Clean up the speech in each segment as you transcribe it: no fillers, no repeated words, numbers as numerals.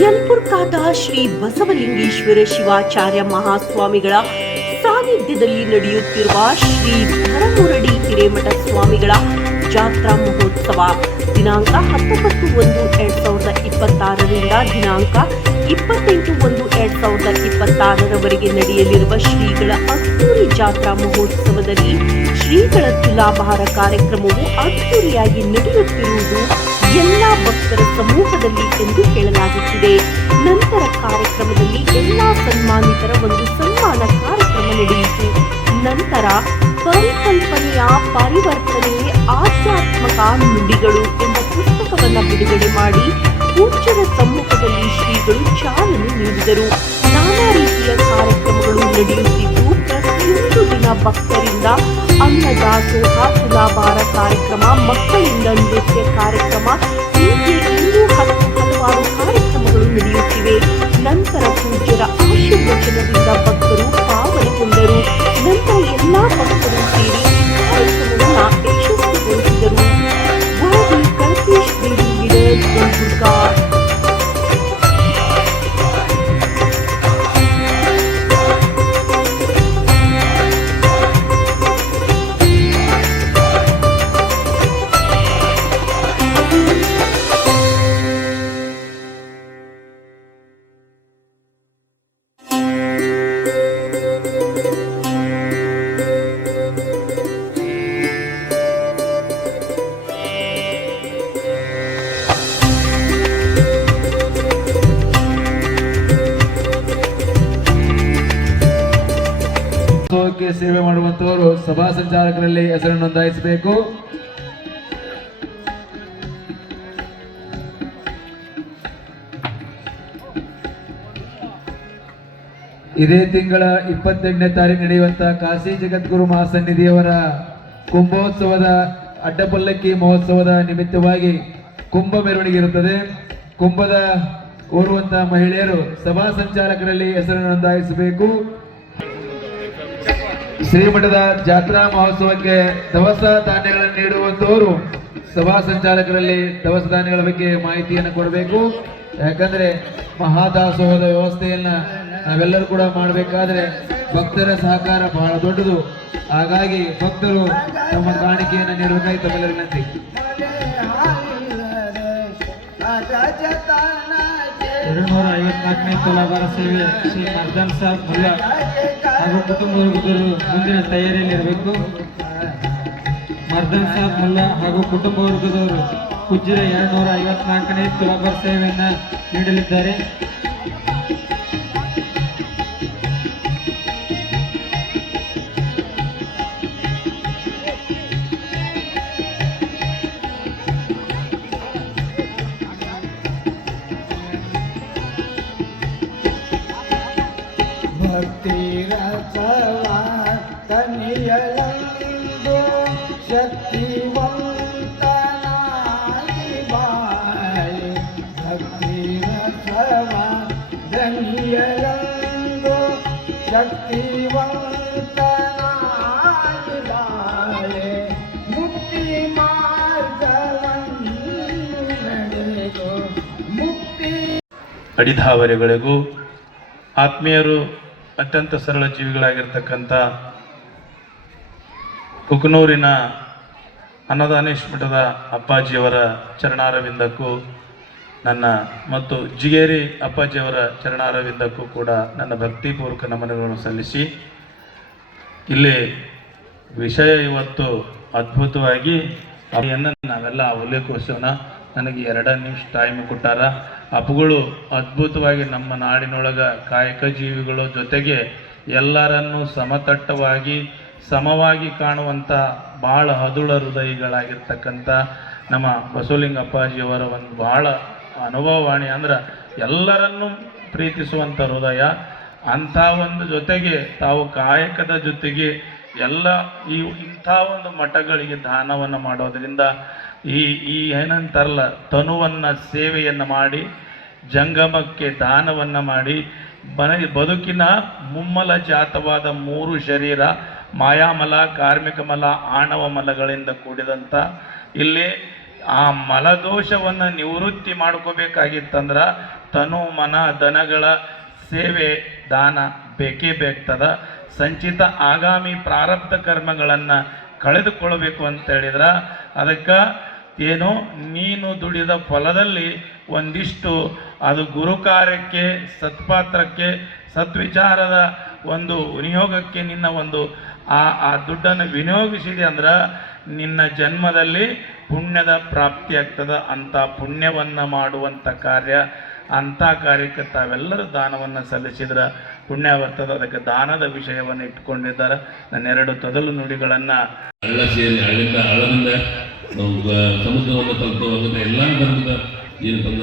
ಯಲಬುರ್ಗಾದ ಶ್ರೀ ಬಸವಲಿಂಗೇಶ್ವರ ಶಿವಾಚಾರ್ಯ ಮಹಾಸ್ವಾಮಿಗಳ ಸಾನ್ನಿಧ್ಯದಲ್ಲಿ ನಡೆಯುತ್ತಿರುವ ಶ್ರೀ ಧರಮುರಡಿ ಹಿರೇಮಠ ಸ್ವಾಮಿಗಳ ಜಾತ್ರಾ ಮಹೋತ್ಸವ ದಿನಾಂಕ 19/1/2026ರಿಂದ ದಿನಾಂಕ 28/1/2026ರವರೆಗೆ ನಡೆಯಲಿರುವ ಶ್ರೀಗಳ ಅದ್ದೂರಿ ಜಾತ್ರಾ ಮಹೋತ್ಸವದಲ್ಲಿ ಶ್ರೀಗಳ ತುಲಾಭಾರ ಕಾರ್ಯಕ್ರಮವು ಅದ್ದೂರಿಯಾಗಿ ನಡೆಯುತ್ತಿರುವುದು ಎಲ್ಲ ಭಕ್ತರ ಸಮೂಹದಲ್ಲಿ ಎಂದು ಹೇಳಲಾಗುತ್ತಿದೆ. ನಂತರ ಕಾರ್ಯಕ್ರಮದಲ್ಲಿ ಎಲ್ಲಾ ಸನ್ಮಾನಿತರ ಒಂದು ಸನ್ಮಾನ ಕಾರ್ಯಕ್ರಮ ನಡೆಯಿತು. ನಂತರ ಪರಿಕಲ್ಪನೆಯ ಪರಿವರ್ತನೆಯೇ ಆಧ್ಯಾತ್ಮಕ ನುಡಿಗಳು ಎಂಬ ಪುಸ್ತಕವನ್ನು ಬಿಡುಗಡೆ ಮಾಡಿ ಪೂಜ್ಯರ ಸಮ್ಮುಖದಲ್ಲಿ ಶ್ರೀಗಳು ಚಾಲನೆ ನೀಡಿದರು. ನಾನಾ ರೀತಿಯ ಕಾರ್ಯಕ್ರಮಗಳು ನಡೆಯುತ್ತಿದ್ದು ಪ್ರತಿಯೊಂದು ದಿನ ಭಕ್ತರಿಂದ ಅನ್ನದಾಸೋಹ, ತುಲಾಭಾರ ಕಾರ್ಯಕ್ರಮ, ಮಕ್ಕಳಿಂದ ನೃತ್ಯ ಕಾರ್ಯಕ್ರಮ ಹೀಗೆ ಇನ್ನೂ ಹಲವಾರು ಕಾರ್ಯಕ್ರಮಗಳು ನಡೆಯುತ್ತಿವೆ. ನಂತರ ಪೂಜ್ಯರ ಆಶೀರ್ವಚನದಿಂದ ಭಕ್ತರು ಪಾವನಗೊಂಡರು. ನಂತರ ಎಲ್ಲಾ ಭಕ್ತರು ಸೇರಿ ಕಾರ್ಯಕ್ರಮವನ್ನು ಯಶಸ್ವಿಗೊಳಿಸಿದರು. ವರದಿ ಕಲ್ಪೇಶ್ ಬೇಡಿಗಿಡರ್, ಯಲಬುರ್ಗಾ. ಸೇವೆ ಮಾಡುವಂತವರು ಸಭಾ ಸಂಚಾಲಕರಲ್ಲಿ ಹೆಸರನ್ನು ನೋಂದಾಯಿಸಬೇಕು. ಇದೇ ತಿಂಗಳ 28ನೇ ತಾರೀಕು ನಡೆಯುವಂತಹ ಕಾಶಿ ಜಗದ್ಗುರು ಮಹಾಸನ್ನಿಧಿಯವರ ಕುಂಭೋತ್ಸವದ ಅಡ್ಡಪಲ್ಲಕ್ಕಿ ಮಹೋತ್ಸವದ ನಿಮಿತ್ತವಾಗಿ ಕುಂಭ ಮೆರವಣಿಗೆ ಇರುತ್ತದೆ. ಕುಂಭದ ಓರುವಂತಹ ಮಹಿಳೆಯರು ಸಭಾ ಸಂಚಾಲಕರಲ್ಲಿ ಹೆಸರನ್ನು ನೋಂದಾಯಿಸಬೇಕು. ಶ್ರೀಮಠದ ಜಾತ್ರಾ ಮಹೋತ್ಸವಕ್ಕೆ ದವಸ ಧಾನ್ಯಗಳನ್ನು ನೀಡುವಂತವರು ಸಭಾ ಸಂಚಾಲಕರಲ್ಲಿ ದವಸ ಧಾನ್ಯಗಳ ಬಗ್ಗೆ ಮಾಹಿತಿಯನ್ನು ಕೊಡಬೇಕು. ಯಾಕಂದ್ರೆ ಮಹಾದಾಸೋಹದ ವ್ಯವಸ್ಥೆಯನ್ನ ನಾವೆಲ್ಲರೂ ಕೂಡ ಮಾಡಬೇಕಾದ್ರೆ ಭಕ್ತರ ಸಹಕಾರ ಬಹಳ ದೊಡ್ಡದು. ಹಾಗಾಗಿ ಭಕ್ತರು ತಮ್ಮ ಕಾಣಿಕೆಯನ್ನು ನೀಡಬೇಕಾಗಿ ತಮ್ಮೆಲ್ಲರ ವಿನಂತಿ. 254ನೇ ತುಲಾಭಾರ ಸೇವೆ ಶ್ರೀ ಮರ್ದನ್ ಸಾಬ್ ಮುಲ್ಲಾ ಹಾಗೂ ಕುಟುಂಬ ವರ್ಗದವರು ಮುಂದಿನ ತಯಾರಿಯಲ್ಲಿರಬೇಕು. ಮರ್ದನ್ ಸಾಬ್ ಮುಲ್ಲಾ ಹಾಗೂ ಕುಟುಂಬ ವರ್ಗದವರು ಕುಜ್ಜಿರ 254ನೇ ತುಲಾಭಾರ ಸೇವೆಯನ್ನು ನೀಡಲಿದ್ದಾರೆ. ತನಿಯಲಂದು ಶಕ್ತಿವಂತನಾಗಿ ಬಾಯಿ ಭಕ್ತಿರಸವ ಧನಿಯಲಂದು ಶಕ್ತಿವಂತನಾಗಿ ಬಾಳೆ ಮುಕ್ತಿ ಮಾರ್ಗವನ್ನು ನಡೆದು ಮುಕ್ತಿ ಅಡಿಧಾವರಿಗಳಿಗೂ ಆತ್ಮೀಯರು ಅತ್ಯಂತ ಸರಳ ಜೀವಿಗಳಾಗಿರ್ತಕ್ಕಂಥ ಕುಕನೂರಿನ ಅನ್ನದಾನೇಶ್ ಮಠದ ಅಪ್ಪಾಜಿಯವರ ಚರಣಾರವಿಂದಕ್ಕೂ ನನ್ನ ಮತ್ತು ಜಿಗೇರಿ ಅಪ್ಪಾಜಿಯವರ ಚರಣಾರವಿಂದಕ್ಕೂ ಕೂಡ ನನ್ನ ಭಕ್ತಿಪೂರ್ವಕ ನಮನಗಳನ್ನು ಸಲ್ಲಿಸಿ, ಇಲ್ಲಿ ವಿಷಯ ಇವತ್ತು ಅದ್ಭುತವಾಗಿ ನಾವೆಲ್ಲ ಉಲ್ಲೇಖಿಸೋಣ. ನನಗೆ 2 ನಿಮಿಷ ಟೈಮ್ ಕೊಟ್ಟಾರ. ಅಪ್ಪುಗಳು ಅದ್ಭುತವಾಗಿ ನಮ್ಮ ನಾಡಿನೊಳಗ ಕಾಯಕ ಜೀವಿಗಳ ಜೊತೆಗೆ ಎಲ್ಲರನ್ನೂ ಸಮತಟ್ಟವಾಗಿ ಸಮವಾಗಿ ಕಾಣುವಂಥ ಭಾಳ ಹದುಳ ಹೃದಯಿಗಳಾಗಿರ್ತಕ್ಕಂಥ ನಮ್ಮ ಬಸವಲಿಂಗ ಅಪ್ಪಾಜಿಯವರ ಒಂದು ಭಾಳ ಅನುಭವವಾಣಿ. ಅಂದ್ರೆ ಎಲ್ಲರನ್ನೂ ಪ್ರೀತಿಸುವಂಥ ಹೃದಯ. ಅಂಥ ಒಂದು ಜೊತೆಗೆ ತಾವು ಕಾಯಕದ ಜೊತೆಗೆ ಎಲ್ಲ ಇಂಥ ಒಂದು ಮಠಗಳಿಗೆ ದಾನವನ್ನು ಮಾಡೋದರಿಂದ ಈ ಏನಂತಾರಲ್ಲ, ತನುವನ್ನು ಸೇವೆಯನ್ನು ಮಾಡಿ ಜಂಗಮಕ್ಕೆ ದಾನವನ್ನು ಮಾಡಿ ಬದುಕಿನ ಮುಮ್ಮಲ ಜಾತವಾದ 3 ಶರೀರ ಮಾಯಾಮಲ, ಕಾರ್ಮಿಕ ಮಲ, ಆಣವ ಮಲಗಳಿಂದ ಕೂಡಿದಂಥ ಇಲ್ಲಿ ಆ ಮಲದೋಷವನ್ನು ನಿವೃತ್ತಿ ಮಾಡ್ಕೋಬೇಕಾಗಿತ್ತಂದ್ರೆ ತನು ಮನ ಧನಗಳ ಸೇವೆ ದಾನ ಬೇಕೇ ಬೇಕ್ತದ. ಸಂಚಿತ ಆಗಾಮಿ ಪ್ರಾರಬ್ಧ ಕರ್ಮಗಳನ್ನು ಕಳೆದುಕೊಳ್ಳಬೇಕು ಅಂತ ಹೇಳಿದ್ರೆ ಅದಕ್ಕೆ ಏನು ನೀನು ದುಡಿದ ಫಲದಲ್ಲಿ ಒಂದಿಷ್ಟು ಅದು ಗುರು ಕಾರ್ಯಕ್ಕೆ, ಸತ್ಪಾತ್ರಕ್ಕೆ, ಸದ್ವಿಚಾರದ ಒಂದು ವಿನಿಯೋಗಕ್ಕೆ ನಿನ್ನ ಒಂದು ಆ ದುಡ್ಡನ್ನು ವಿನಿಯೋಗಿಸಿದೆ ಅಂದ್ರೆ ನಿನ್ನ ಜನ್ಮದಲ್ಲಿ ಪುಣ್ಯದ ಪ್ರಾಪ್ತಿ ಆಗ್ತದೆ. ಅಂಥ ಪುಣ್ಯವನ್ನು ಮಾಡುವಂಥ ಕಾರ್ಯ, ಅಂಥ ಕಾರ್ಯಕ್ಕೆ ತಾವೆಲ್ಲರೂ ದಾನವನ್ನು ಸಲ್ಲಿಸಿದ್ರೆ ಪುಣ್ಯ ಬರ್ತದೆ. ಅದಕ್ಕೆ ದಾನದ ವಿಷಯವನ್ನು ಇಟ್ಕೊಂಡಿದ್ದಾರೆ. ನನ್ನ 2 ತೊದಲು ನುಡಿಗಳನ್ನು ಹಳ್ಳ ಸೇರಿ ಹಳ್ಳದಿಂದ ನಾವು ಸಮುದ್ರವನ್ನು ತಲುಪುವಂಥ ಎಲ್ಲ ಧರ್ಮದ ಏನು ತಂದ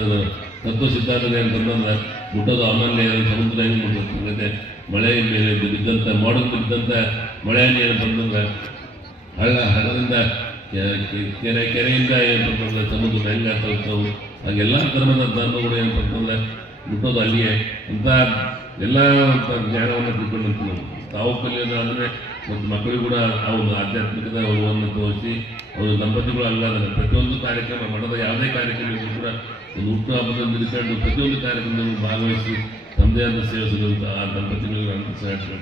ತತ್ವ ಸಿದ್ಧಾಂತದ ಏನು ತಂದ್ರೆ ಮುಟ್ಟೋದು ಅಮಾನ್ಯ ಸಮುದ್ರ ಹೆಂಗೆ ಮುಟ್ಟುತ್ತೆ, ಮಳೆ ಮೇಲೆ ಬಿದ್ದಂಥ ಮೋಡಕ್ಕೆ ಬಿದ್ದಂಥ ಮಳೆಯನ್ನು ಏನು ಬಂದಂದ್ರೆ ಹಳ್ಳದಿಂದ ಕೆರೆಯಿಂದ ಏನು ಬಂದ್ರೆ ಸಮುದ್ರ ಹೆಂಗೆ ತಲುಪ್ತಾವು. ಹಾಗೆಲ್ಲ ಧರ್ಮಗಳು ಏನಪ್ಪ ಅಂತಂದ್ರೆ ಮುಟ್ಟೋದು ಅಲ್ಲಿಯೇ ಅಂತ ಎಲ್ಲ ಜ್ಞಾನವನ್ನು ತಿಳ್ಕೊಂಡಂತ ನಾವು ತಾವು ಕಲಿಯೋದು ಅಂದರೆ ಮತ್ತು ಮಕ್ಕಳಿಗೂ ಕೂಡ ಅವರು ಆಧ್ಯಾತ್ಮಿಕದ ಅರಿವನ್ನು ತೋರಿಸಿ ಅವರು ದಂಪತಿಗಳು ಅಲ್ಲಾದರೆ ಪ್ರತಿಯೊಂದು ಕಾರ್ಯಕ್ರಮ ಮಠದ ಯಾವುದೇ ಕಾರ್ಯಕ್ರಮಕ್ಕೂ ಕೂಡ ಒಂದು ಹುಟ್ಟು ಹಬ್ಬದಿಂದ ಹಿಡಿಕೊಂಡು ಪ್ರತಿಯೊಂದು ಕಾರ್ಯಕ್ರಮದಲ್ಲಿ ಭಾಗವಹಿಸಿ ತಮ್ಮದೇ ಆದ ಸೇವೆ ಸಲ್ಲುವಂಥ ಆ ದಂಪತಿಗಳಿಗೆ ಅಂತ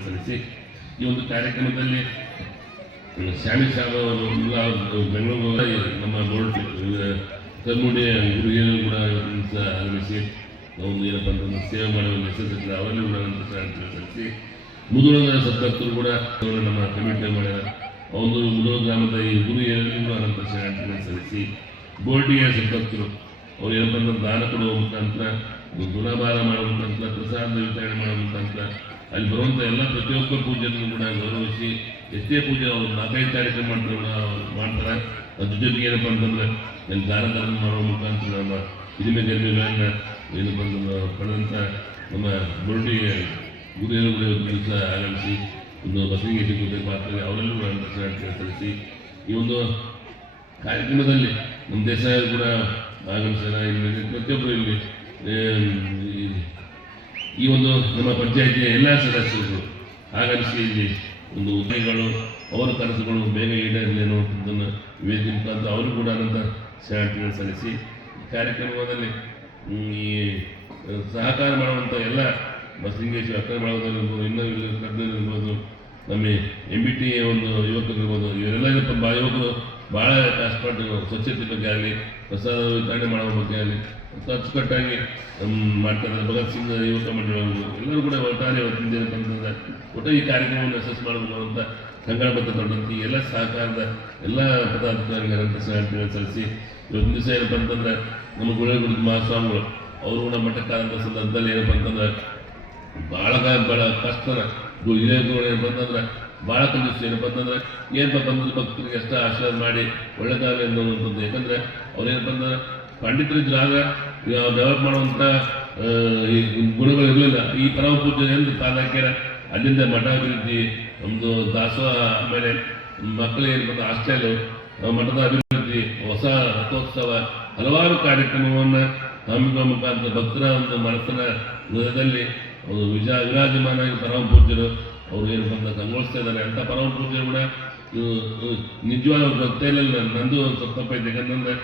ಸಲ್ಲಿಸಿ ಈ ಒಂದು ಕಾರ್ಯಕ್ರಮದಲ್ಲಿ ಶಾಮಿ ಸಾಬ್ ಅವರು ಬೆಂಗಳೂರು ನಮ್ಮ ಬೋರ್ಡ್ ಕಲ್ಮುಡಿ ಗುರುಗಳು ಕೂಡ ಆಗಮಿಸಿ ಒಂದು ಏನಪ್ಪ ಅಂತಂದ್ರೆ ಸೇವೆ ಮಾಡುವ ನೆಸೆಸಿದ್ರೆ ಅವರಲ್ಲೂ ಕೂಡ ಸಲ್ಲಿಸಿ ಮುದುಳದ ಸದ್ಭಕ್ತರು ಕೂಡ ನಮ್ಮ ಕಮಿಟಿ ಮಾಡ್ಯಾರ. ಒಂದು ಮುದುಳ ಗ್ರಾಮದ ಈ ಗುರು ಕೂಡ ಅನಂತ ಶರಣಾರ್ಥಿಗಳನ್ನು ಸಲ್ಲಿಸಿ ಬೋರ್ಡಿಗೆ ಸದ್ಭಕ್ತರು ಅವ್ರು ಏನಪ್ಪ ಅಂದ್ರೆ ದಾನ ಕೊಡುವ ಮುಖಾಂತರ, ಗುಣಭಾರ ಮಾಡುವ ಮುಖಾಂತರ, ಪ್ರಸಾದ ವಿತರಣೆ ಮಾಡುವ ಮುಖಾಂತರ ಅಲ್ಲಿ ಬರುವಂಥ ಎಲ್ಲ ಪ್ರತಿಯೊಬ್ಬ ಪೂಜೆಯನ್ನು ಕೂಡ ಗೌರವಿಸಿ ಎಷ್ಟೇ ಪೂಜೆ ಅವರು 4-5 ಕಾರ್ಯಕ್ರಮ ಮಾಡ್ತಾರೆ. ಅದ್ರ ಜೊತೆಗೆ ಏನಪ್ಪ ಅಂತಂದ್ರೆ ಅಲ್ಲಿ ದಾನ ಧರ್ಮ ಮಾಡುವ ಮುಖಾಂತರ ನಮ್ಮ ಹಿರಿಮೆ ಗರಿಮೆಗಳನ್ನು ಏನಪ್ಪ ಅಂತಂದ್ರೆ ಪಡೆದಂಥ ನಮ್ಮ ಬೋರ್ಡಿಗೆ ಗುರುಗಳು ದಿವಸ ಆಗಮಿಸಿ ಒಂದು ಬಸವಲಿಂಗೇಶ್ವರ ಜೊತೆ ಪಾತ್ರ ಅವರೆಲ್ಲೂ ಸಲ್ಲಿಸಿ ಈ ಒಂದು ಕಾರ್ಯಕ್ರಮದಲ್ಲಿ ನಮ್ಮ ದೇಶ ಕೂಡ ಆಗಮಿಸಿದ ಪ್ರತಿಯೊಬ್ಬರು ಇಲ್ಲಿ ಈ ಒಂದು ನಮ್ಮ ಪಂಚಾಯಿತಿಯ ಎಲ್ಲ ಸದಸ್ಯರು ಆಗಮಿಸಿ ಇಲ್ಲಿ ಒಂದು ಉದ್ಯೋಗಗಳು ಅವರ ಕನಸುಗಳು ಬೇಗ ಈಡೇರಲಿ ಅನ್ನುವಂಥದ್ದನ್ನು ವೇದಿಕೆ ಮುಖಾಂತರ ಅವರು ಕೂಡ ಅನಂತ ಶರಣಾರ್ಥಿಗಳನ್ನು ಸಲ್ಲಿಸಿ ಕಾರ್ಯಕ್ರಮದಲ್ಲಿ ಈ ಸಹಕಾರ ಮಾಡುವಂಥ ಎಲ್ಲ ಬಸವಲಿಂಗೇಶ್ವರ ಅಕ್ಕ ಮಾಡೋದಿರ್ಬೋದು, ಇನ್ನೂ ಕಡ್ದಿರ್ಬೋದು, ನಮ್ಮ MBT ಒಂದು ಯುವಕರಿರ್ಬೋದು, ಇವರೆಲ್ಲ ಯುವಕರು ಭಾಳ ಕಷ್ಟಪಟ್ಟು ಸ್ವಚ್ಛತೆ ಬಗ್ಗೆ ಆಗಲಿ, ಪ್ರಸಾದ ವಿತರಣೆ ಮಾಡೋ ಬಗ್ಗೆ ಆಗಲಿ ಅಚ್ಚುಕಟ್ಟಾಗಿ ಮಾಡ್ತಾರೆ. ಭಗತ್ ಸಿಂಗ್ ಯುವಕ ಮಂಡಳಿಗಳು ಎಲ್ಲರೂ ಕೂಡ ಒಟ್ಟಾರೆ ಅಂತಂದ್ರೆ ಒಟ್ಟು ಈ ಕಾರ್ಯಕ್ರಮವನ್ನು ಯಶಸ್ಸು ಮಾಡಬೇಕು ಅಂತ ಸಂಕಲ್ಪಬದ್ಧ ತೊಗೊಂಡಂತ ಈ ಎಲ್ಲ ಸಹಕಾರದ ಎಲ್ಲ ಪದಾಧಿಕಾರಿಗಳಂತ ಸಲ್ಲಿಸಿ ಇವತ್ತಿನ ದಿವಸ ಏನಪ್ಪ ಅಂತಂದ್ರೆ ನಮ್ಮ ಗುರುಗುರು ಮಹಾಸ್ವಾಮಿಗಳು ಅವರು ಕೂಡ ಮಠಕ್ಕಾದಂಥ ಸಂದರ್ಭದಲ್ಲಿ ಏನಪ್ಪ ಅಂತಂದ್ರೆ ಭಾಳ ಕಷ್ಟನ ಹಿರಿಯರು ಏನಪ್ಪ ಅಂತಂದ್ರೆ ಭಾಳ ಕಂಡಿಸ್ತು. ಏನಪ್ಪ ಅಂತಂದ್ರೆ ಏನಪ್ಪ ಬಂದ್ರೆ ಭಕ್ತರಿಗೆ ಅಷ್ಟ ಆಶೀರ್ವಾದ ಮಾಡಿ ಒಳ್ಳೆದಾಗಲಿ ಅನ್ನೋವಂಥದ್ದು. ಯಾಕಂದರೆ ಅವ್ರೇನಪ್ಪ ಅಂತಂದ್ರೆ ಪಂಡಿತರಿದ್ದಾಗ ಡೆವಲಪ್ ಮಾಡುವಂಥ ಈ ಗುಣಗಳು ಇರಲಿಲ್ಲ. ಈ ಪರಮ ಪೂಜೆ ಎಂದು ತಾಲಾಕ್ಯಾರ ಅಲ್ಲಿಂದ ಮಠ ಅಭಿವೃದ್ಧಿ, ಒಂದು ದಾಸೋಹ, ಆಮೇಲೆ ಮಕ್ಕಳಿಗೆ ಏನಪ್ಪ ಹಾಸ್ಟೆಲು, ಮಠದ ಅಭಿವೃದ್ಧಿ, ಹೊಸ ರಥೋತ್ಸವ, ಹಲವಾರು ಕಾರ್ಯಕ್ರಮವನ್ನು ಹಮ್ಮಿಕೊಳ್ಳುವ ಮುಖಾಂತರ ಭಕ್ತರ ಒಂದು ಮನಸ್ಸಿನ ಹೃದಯದಲ್ಲಿ ಒಂದು ವಿರಾಜಮಾನ ಪರಮ ಪೂಜ್ಯರು ಅವರು ಏನಪ್ಪ ಅಂತ ಕಂಗೊಳಿಸ್ತಾ ಇದ್ದಾರೆ. ಅಂಥ ಪರಮ ಪೂಜ್ಯರು ಕೂಡ ನಿಜವಾದ ಭಕ್ತಿಯಲ್ಲಿ ನಂದು ಸ್ವಲ್ಪ ತಪ್ಪೈತೆ. ಯಾಕಂತಂದ್ರೆ